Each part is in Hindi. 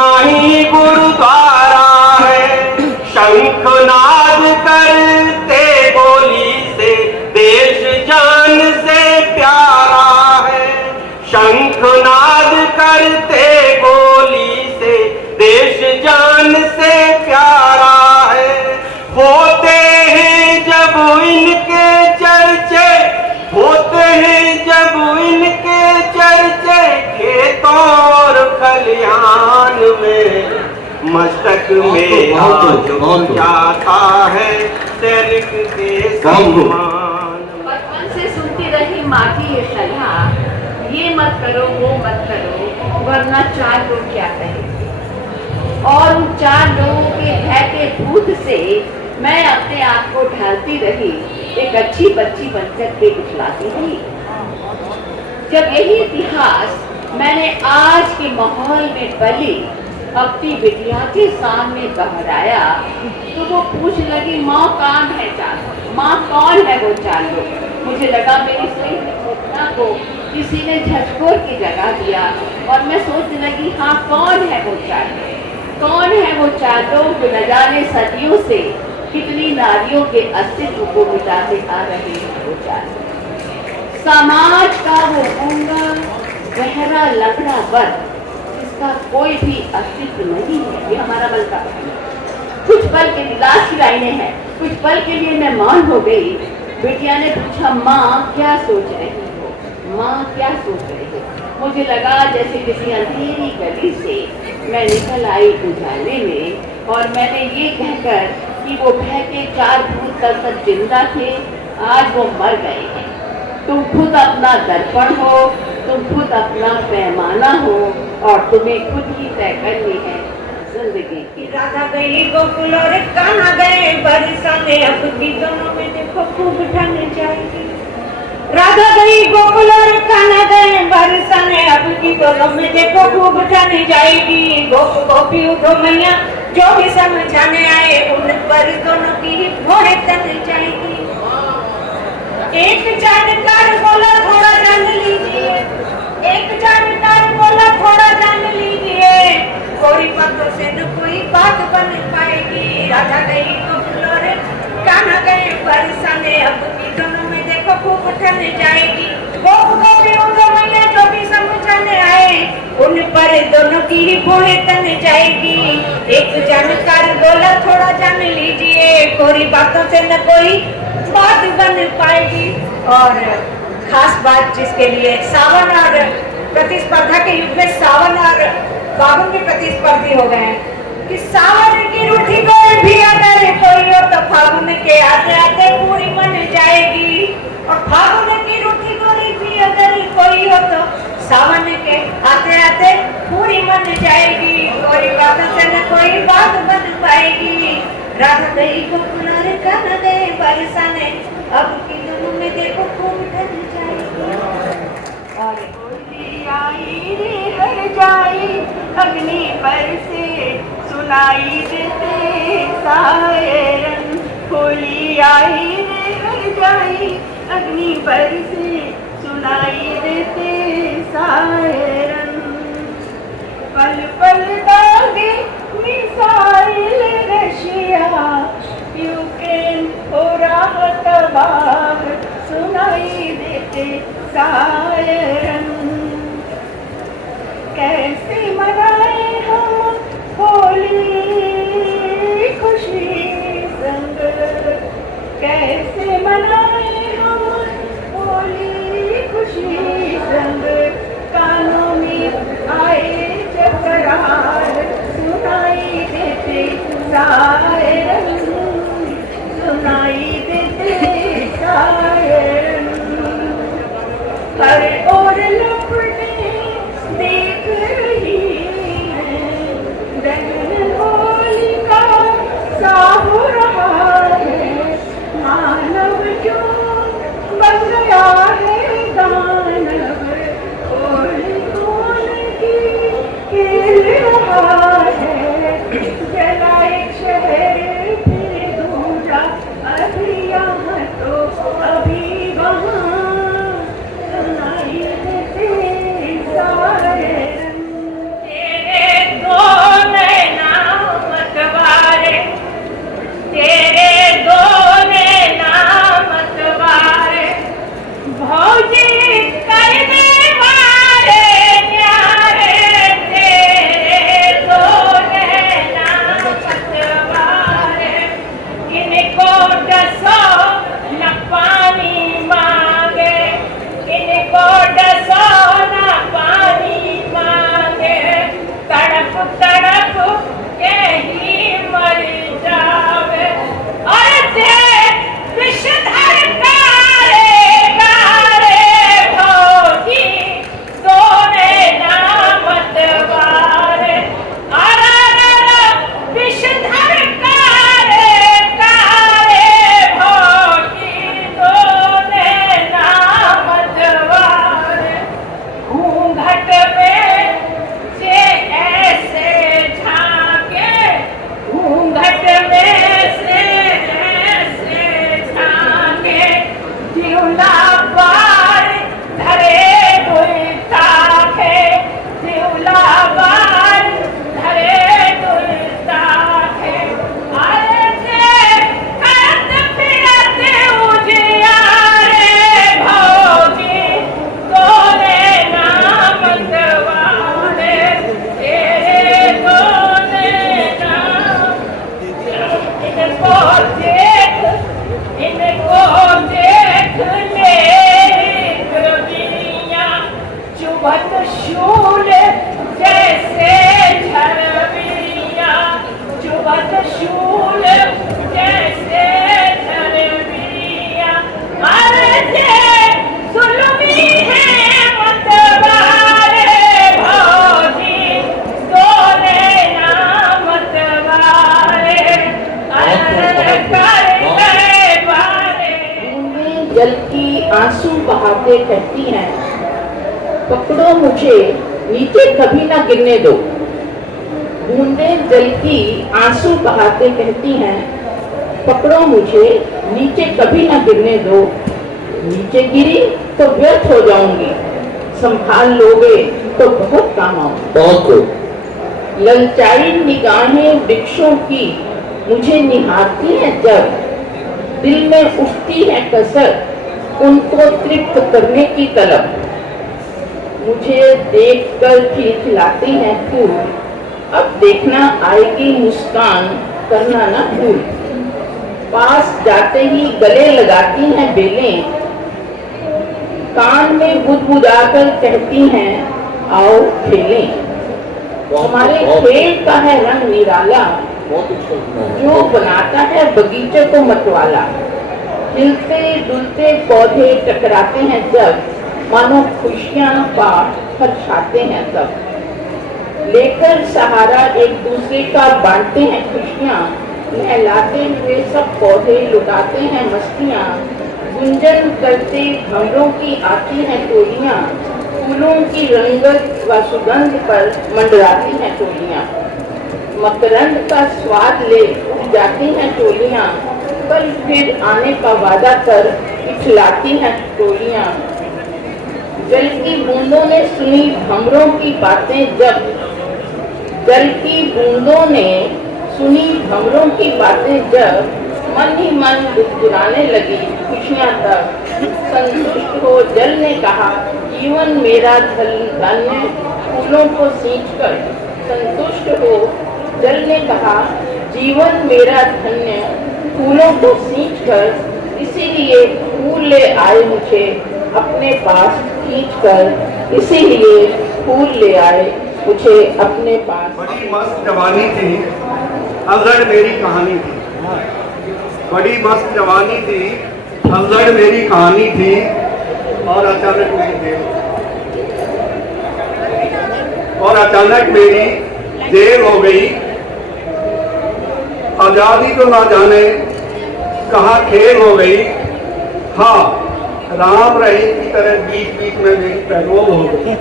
माही गुरुद्वारा है। शंखनाद करते बोली से देश जान से प्यारा है। शंखनाद करते बोली से देश जान से प्यारा है। होते हैं जब इनके चर्चे, होते हैं जब इनके चर्चे, खेतों और खलिहान में मस्तक में जाता है सैनिक के सम्मान। बचपन से सुनती रही माँ की ये सलाह, ये मत करो वो मत करो वरना चार लोग क्या कहें। और उन चार लोगों के भय के भूत से मैं अपने आप को ढालती रही, एक अच्छी बच्ची बनकर के दिखलाती रही। जब यही इतिहास मैंने आज के माहौल में पली अपनी बिटिया के सामने दोहराया तो वो पूछ लगी, माँ कौन है चार, माँ कौन है वो चार लोग। मुझे लगा मेरी सही को किसी ने झकझोर की जगह दिया और मैं सोचने लगी, हाँ कौन है वो चार लोग, कौन है वो चार लोग जो न जाने सदियों से कितनी नारियों के अस्तित्व को मिटाते आ रहे हैं। वो चार समाज का वो गूंगा गहरा लकड़ा वर्ग जिसका कोई भी अस्तित्व नहीं है। ये हमारा मन का है। कुछ पल के लास्ट लाइनें हैं। कुछ पल के लिए मैं मौन हो गई। बिटिया ने पूछा, माँ क्या सोच रही हो, माँ क्या सोच रही हो। मुझे लगा जैसे किसी अंधेरी गली से मैं निकल आई उजाले में और मैंने ये कहकर कि वो भय के चार भूत तब तक जिंदा थे, आज वो मर गए हैं। तुम खुद अपना दर्पण हो, तुम खुद अपना पैमाना हो और तुम्हें खुद ही तय करनी है जिंदगी की। राधा गई गोकुल और कान्हा गए बरसाने, अब भी दोनों में देखो खूब ठंड जाएगी। राधा गई गोकुल और कान्हा गए बरसाने, अब की दोनों में देखो खूब ठंड जाएगी। गोप गोपी उठो मैया जो भी समझाने आए, उन पर दोनों की भोरे तन जाएगी। एक जानकार बोला थोड़ा जान लीजिए, एक जानकार बोला थोड़ा जान लीजिए, कोई बातों से न कोई बात बन पाएगी। राधा गई गोकुल और कान्हा गए बरसाने, अब की दोनों में देखो खूब ठंड जाएगी। गोप गोपी उठो मैया जो भी समझाने आए, उन पर दोनों की ही भोरे तन जाएगी। एक जानकार बोला थोड़ा जान लीजिए, कोई बातों से न कोई बात बन पाएगी। और खास बात जिसके लिए सावन और प्रतिस्पर्धा के युग में सावन और बावन में प्रतिस्पर्धी हो गए हैं कि सावन की रूठी कोई भी अगर कोई हो तो फागुन के आते आते पूरी मन जाएगी। और फागुन की रूठी कोई भी अगर कोई हो तो सावन के आते आते पूरी मन जाएगी। कोई बात से न कोई बात बन पाएगी। राधा गई गोकुल और कान्हा गए बरसाने, अब की दोनों में देखो खूब ठंड जाएगी। और होली आई रे हर जाई, अग्नि पर से सुनाई देते सायरन। होली आई रे हर जाई, अग्नि पर से सुनाई देते सायरन। पल पल दागे मिसाइल रशिया, यूक्रेन हो रहा तबाह, सुनाई देते सायरन। कैसे मनाए हम होली खुशी संग, कैसे मनाए हम होली खुशी संग। कानों में आए जब करार, सुनाई देते सायरन, सुनाई देते सायरन। हर ओर लपटे देख रही पौधे कहती हैं, पकड़ो मुझे नीचे कभी ना गिरने दो। बूंदें जल की आंसू बहाते कहती हैं, पकड़ो मुझे नीचे कभी ना गिरने दो। नीचे गिरी तो व्यर्थ हो जाऊंगी, संभाल लोगे तो बहुत काम आऊंगी। बहुत खूब। ललचाई निगाहें वृक्षों की मुझे निहारती हैं जब, दिल में उठती है कसर उनको तृप्त करने की तलब। मुझे देखकर खिलखिलाती हैं फूल, अब देखना आएगी मुस्कान करना ना भूल। पास जाते ही गले लगाती हैं बेलें, कान में बुदबुदाकर कहती हैं आओ खेलें। हमारे खेल का है रंग निराला, जो बनाता है बगीचे को मतवाला। हिलते डुलते पौधे टकराते हैं जब, मानो खुशियां पाठ फरछाते हैं तब। लेकर सहारा एक दूसरे का बांटते हैं खुशियां, नहलाते हुए सब पौधे लुटाते हैं मस्तियां। गुंजन करते भंवरों की आती हैं टोलियां, फूलों की रंगत व सुगंध पर मंडराती हैं टोलियां। मकरंद का स्वाद ले उड़ जाती हैं टोलियां, कल फिर आने का वादा कर इछलाती हैं टोलियां। जल की बूंदों ने सुनी भंवरों की बातें जब, जल की बूंदों ने सुनी भंवरों की बातें जब, मन ही मन गुनगुनाने लगी खुशियां तब। संतुष्ट हो जल ने कहा जीवन मेरा धन्य फूलों को सींचकर। संतुष्ट हो जल ने कहा जीवन मेरा धन्य फूलों को सींचकर, इसीलिए फूल ले आए मुझे अपने पास खींचकर। इसीलिए फूल ले आए मुझे अपने पास। बड़ी मस्त जवानी थी अल्हड़ मेरी कहानी थी, बड़ी मस्त जवानी थी अल्हड़ मेरी कहानी थी, और अचानक मेरी जेल हो गई। आजादी तो ना जाने कहाँ खेल हो गई। हाँ, राम रहीम की तरह बीच बीच में मेरी पैरोल हो गई।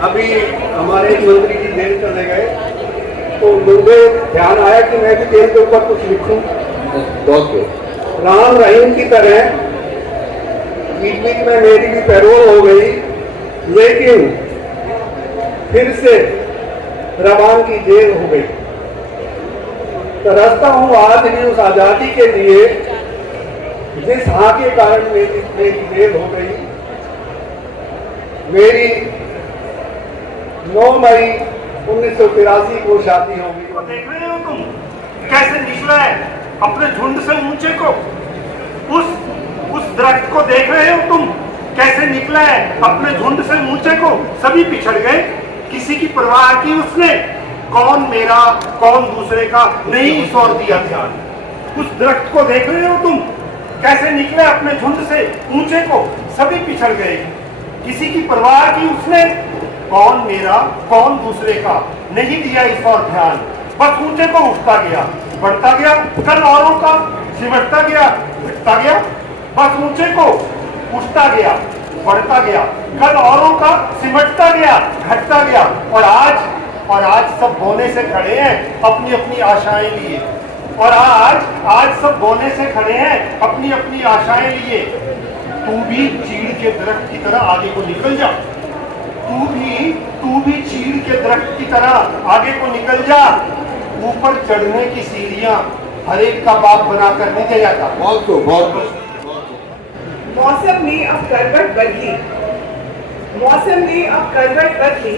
अभी हमारे मंत्री जी जेल चले गए तो मुझे ध्यान आया कि मैं भी जेल के ऊपर कुछ लिखूं। राम रहीम की तरह बीच बीच में मेरी भी पैरोल हो गई, लेकिन फिर से रवान की जेल हो गई। तरसता हूँ आज भी उस आजादी के लिए जिस हाँ के कारण मेरी जेल हो गई। मेरी 9 मई 1983 को शादी हो गई। देख रहे हो तुम कैसे निकला है अपने झुंड से ऊंचे को? उस दरख्त को देख रहे हो तुम कैसे निकला है अपने झुंड से ऊंचे को? सभी पिछड़ गए, किसी की परवाह की उसने, कौन मेरा कौन दूसरे का नहीं इस और दिया ध्यान। उस दरख्त को देख रहे हो तुम कैसे निकला अपने झुंड से ऊंचे को? सभी पिछड़ गए, किसी की परवाह की उसने, कौन मेरा कौन दूसरे का नहीं दिया इस और ध्यान। बस ऊंचे को उठता गया बढ़ता गया, कल औरों का सिमटता गया घटता गया। बस ऊंचे को उठता गया बढ़ता गया, कल औरों का सिमटता गया घटता गया। और आज सब बोने से खड़े हैं अपनी अपनी आशाएं लिए। और आज सब बोने से खड़े हैं अपनी अपनी आशाएं लिए। तू भी चीड़ के दरख्त की तरह आगे को निकल जा, तू भी चीड़ के दरख्त की तरह आगे को निकल जा। ऊपर चढ़ने की सीढ़ियां हर एक का बाप बना कर नहीं दिया जाता। बहुत मौसम ने अब करवट बदली, मौसम ने अब करवट बदली।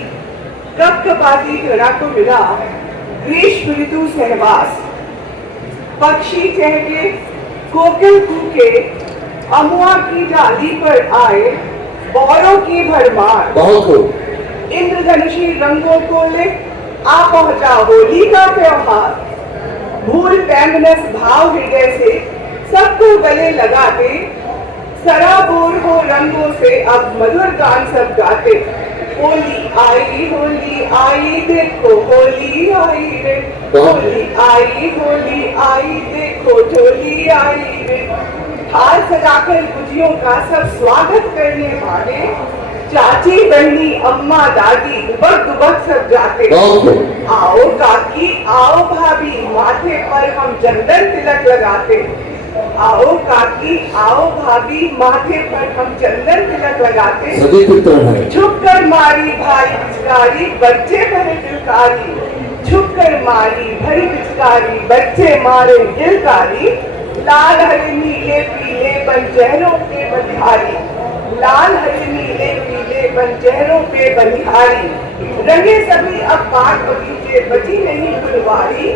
कब कपाती धरा को मिला ग्रीष्म ऋतु सहवास। पक्षी चहके कोकिल कूके, अमुआ की डाली पर आए बौरों की भरमार। इंद्रधनुषी रंगों को ले आ पहुंचा होली का त्योहार। भूल पैंगनस भाव हृदय से सबको गले लगाते, सराबोर हो रंगों से अब मधुर गान सब गाते। होली आई देखो होली आई रे, होली आई देखो होली आई रे। हार सजाकर गुजियों का सब स्वागत करने वाले चाची बहनी अम्मा दादी दुबक दुबक सब जाते। आओ काकी आओ भाभी माथे पर हम चंदन तिलक लगाते। आओ काकी आओ भाभी माथे पर हम चंदन तिलक लगाते। सभी कीर्तन है। झुक कर मारी भाई पिचकारी बच्चे भरे दिलकारी। झुक कर मारी भरी पिचकारी बच्चे मारे दिलकारी। लाल हरे नीले पीले बन चेहरों पे बलिहारी। लाल हरे नीले पीले बन चेहरों पे बलिहारी। रंगे सभी अब बाग बगीचे बची नहीं फुलवारी।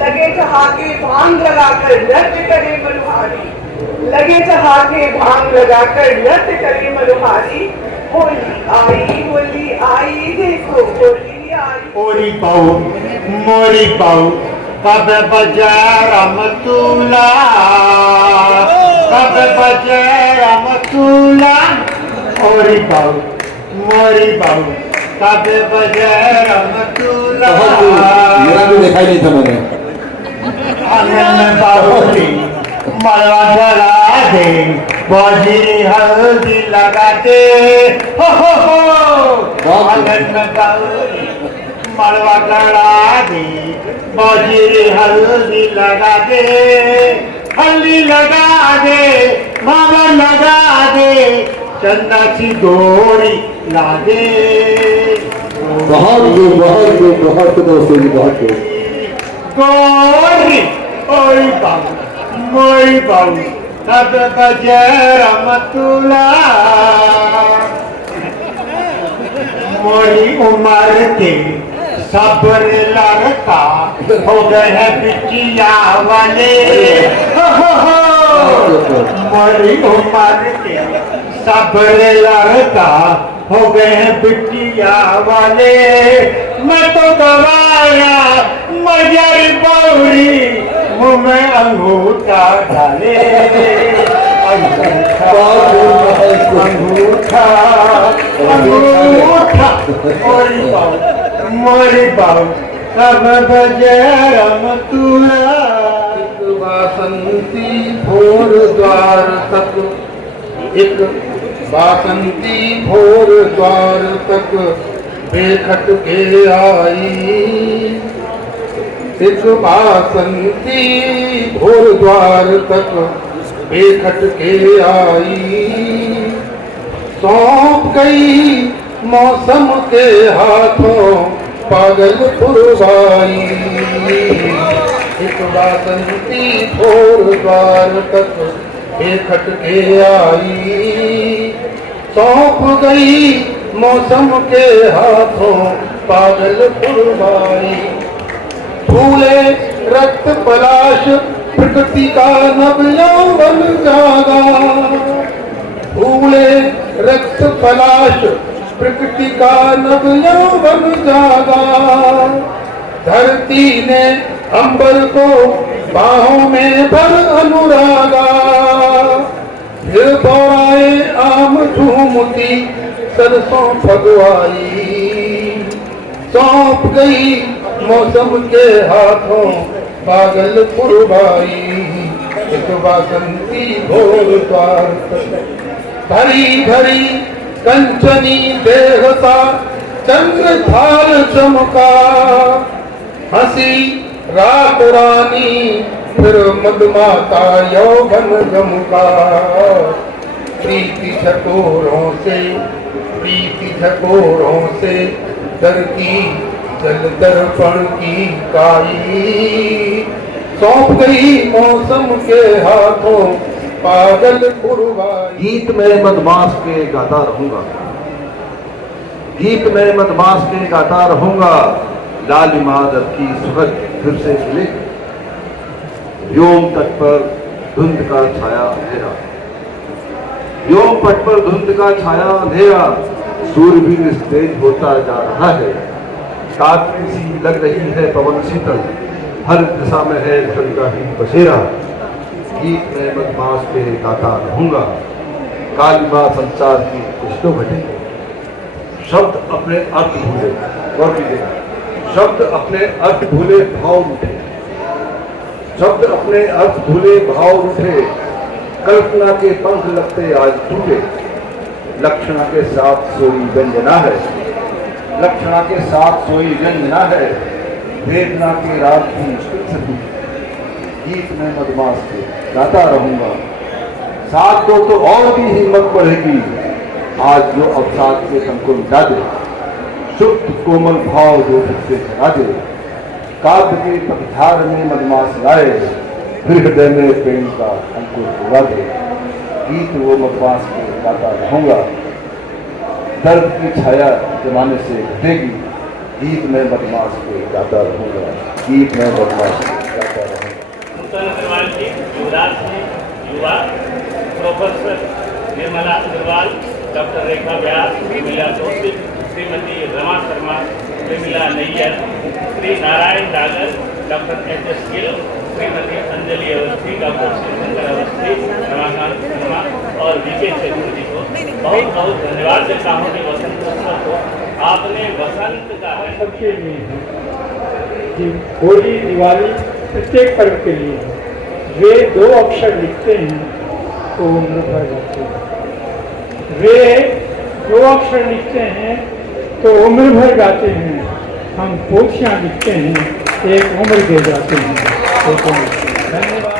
लगे ठहाके भांग लगाकर नृत्य करे मनुहारी। लगे ठहाके भांग लगाकर नृत्य करे मनुहारी। होली आई देखो होली आई। ओरी पाऊ मोरी पाऊ कब बजे रमतुला। कब बजे रमतुला। ओरी पाऊ मोरी पाऊ कब बजे रमतुला। मेरा भी दिखाई नहीं था मैंने। आंगन बाहुली मलवा जला दे बाजी हल्दी लगा दे। हो आंगन बाहुली मलवा जला दे बाजी हल्दी लगा दे। हल्दी लगा दे मामा लगा दे चंदा सी डोरी ला दे। बहुत दोस्तों जी बहुत दोस्त। गोरी ओरी बाबू मोरी बाबू कब बजे रमतुला। मोरी उम्र के सब्र लड़का हो गए हैं बिटिया वाले। मोरी उम्र के सब्र लड़का हो गए हैं बिटिया वाले। मैं तो गवाया मजर बौरी मुँह में अंगूठा डाले। अंगूठा अंगूठा मोरी बाऊ मोरी बाऊ कब बजे रमतुला। वासंती भोर द्वार तक एक वासंती भोर द्वार तक बेखट के आई। एक वासंती भोर द्वार तक बेखट के आई। सौंप गई मौसम के हाथों पागल पुरवाई। एक वासंती भोर द्वार तक बेखट के आई। सौंप गई मौसम के हाथों पागल पुरवाई। फूले रक्त पलाश प्रकृति का नव यौवन जागा। फूले रक्त पलाश प्रकृति का नव यौवन जागा। धरती ने अंबर को बाहों में भर अनुरागा। फिर दौड़ाए आम झूमती सरसों फगवाई। सौंप गई मौसम के हाथों पागल पुरवाई। एक वासंती भोर द्वार भरी भरी कंचनी देहता चंद्र थाल चमका। हंसी रात रानी फिर मधुमाता यौवन गमका। प्रीति झकोरों से डरती जल दर्पण की काई। सौंप गई मौसम के हाथों पागल पुरवाई। गीत में मदमास के गाता रहूंगा। गीत में मदमास के गाता रहूंगा। लालिमा दर की सुगंध फिर से मिले। व्योम तट पर धुंध का छाया अंधेरा। व्योम पट पर धुंध का छाया अंधेरा। सूर्य भी निस्तेज होता जा रहा है। काफी सी लग रही है पवन शीतल। हर दिशा में है ठंड का ही बसेरा। गीत में मदमास के गाता रहूंगा। कालिमा संसार की कुछ तो घटे। शब्द अपने अर्थ भूले। गौर कीजिएगा, शब्द अपने अर्थ भूले भाव उठे। शब्द अपने अर्थ भूले भाव उठे। कल्पना के पंख लगते आज टूटे, लक्षणा के साथ सोई व्यंजना है, लक्षणा के साथ सोई व्यंजना है, वेदना के रात की सती, गीत में मदमास के गाता रहूंगा। साथ दो तो और भी हिम्मत बढ़ेगी, आज जो अवसाद के तम को मिटा दे, शुद्ध कोमल भाव जो फिर से जगा दे, काव्य के पगधार में मदमास लाए, फिर हृदय में प्रेम का अंकुर उगा दे, गीत वो मदमास के गाता रहूंगा। दर्द की छाया जमाने से हटेगी, गीत में बदमाश के गाता रहूंगा, गीत में बदमाश के गाता रहूंगा। नूतन अग्रवाल जी, युवराज जी, युवा professor Nirmala Agarwal, doctor Rekha Vyas, Vimla Joshi, Shrimati Rama Sharma, Vimla Nayar, Shri Narayan Dagar, doctor H S. Gill, Shrimati Anjali Awasthi, doctor Shivshankar Awasthi, Ramakant Sharma और वीके चतुर्वेदी को बहुत बहुत धन्यवाद देता हूँ कि वसंत उत्सव को आपने वसंत का सबके लिए है कि होली दिवाली प्रत्येक पर्व के लिए वे दो अक्षर लिखते हैं तो उम्र भर जाते हैं, वे दो अक्षर लिखते हैं तो उम्र भर गाते हैं, हम पोथियाँ लिखते हैं एक उम्र दे जाते हैं। धन्यवाद।